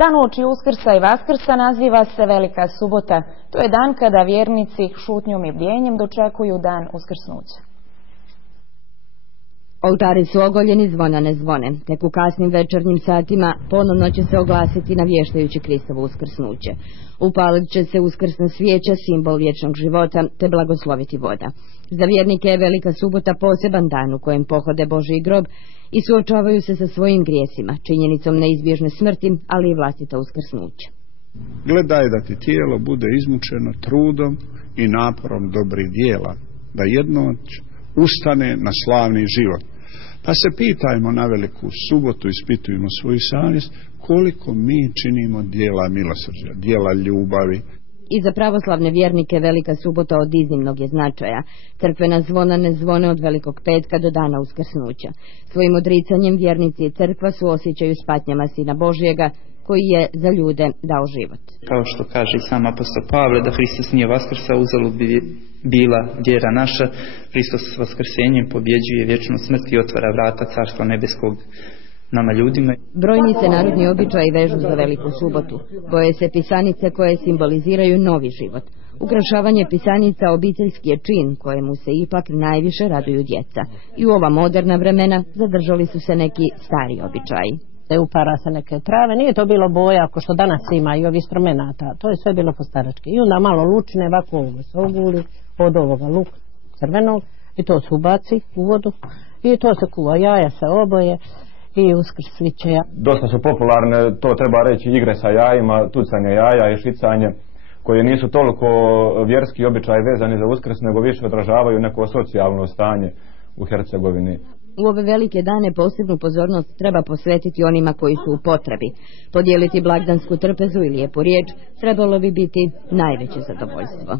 Dan uoči Uskrsa i Vaskrsa naziva se Velika subota. To je dan kada vjernici šutnjom i bdjenjem dočekuju dan uskrsnuća. Oltari su ogoljeni, zvona ne zvone. Tek u kasnim večernjim satima ponovno će se oglasiti navještajući Kristovo uskrsnuće. Upalit će se uskrsna svijeća, simbol vječnog života, te blagosloviti voda. Za vjernike je Velika subota poseban dan u kojem pohode Božji grob i suočavaju se sa svojim grijesima, činjenicom neizbježne smrti, ali i vlastita uskrsnuća. Gledaj da ti tijelo bude izmučeno trudom i naporom dobrih dijela, da jednoć ustane na slavni život. Pa se pitajmo na Veliku subotu, ispitujemo svoju savjest, koliko mi činimo dijela milosrđa, dijela ljubavi. I za pravoslavne vjernike Velika subota od iznimnog je značaja. Crkvena zvona ne zvone od Velikog petka do dana uskrsnuća. Svojim odricanjem vjernici i crkva suosjećaju s patnjama Sina Božjega, koji je za ljude dao život. Kao što kaže i sam apostol Pavle, da Hristos nije vaskrsao, uzalud bi bila vjera naša. Hristos s vaskrsenjem pobjeđuje vječnu smrt i otvara vrata Carstva nebeskog nama ljudima. Brojni se narodni običaji vežu za Veliku subotu. Boje se pisanice koje simboliziraju novi život. Ukrašavanje pisanica obiteljski je čin kojemu se ipak najviše raduju djeca. I u ova moderna vremena zadržali su se neki stari običaji. Upara se neke trave, nije to bilo boja ako što danas ima i ovih instrumenata, to je sve bilo po starački. I onda malo lučine, ovako ovo se oguli od ovoga luk crvenog i to se ubaci u vodu i to se kuva, jaja se oboje i Uskrs sviće. Dosta su popularne, to treba reći, igre sa jajima, tucanje jaja i šicanje, koje nisu toliko vjerski običaj vezani za Uskrs, nego više odražavaju neko socijalno stanje u Hercegovini. U ove velike dane posebnu pozornost treba posvetiti onima koji su u potrebi. Podijeliti blagdansku trpezu i lijepu riječ trebalo bi biti najveće zadovoljstvo.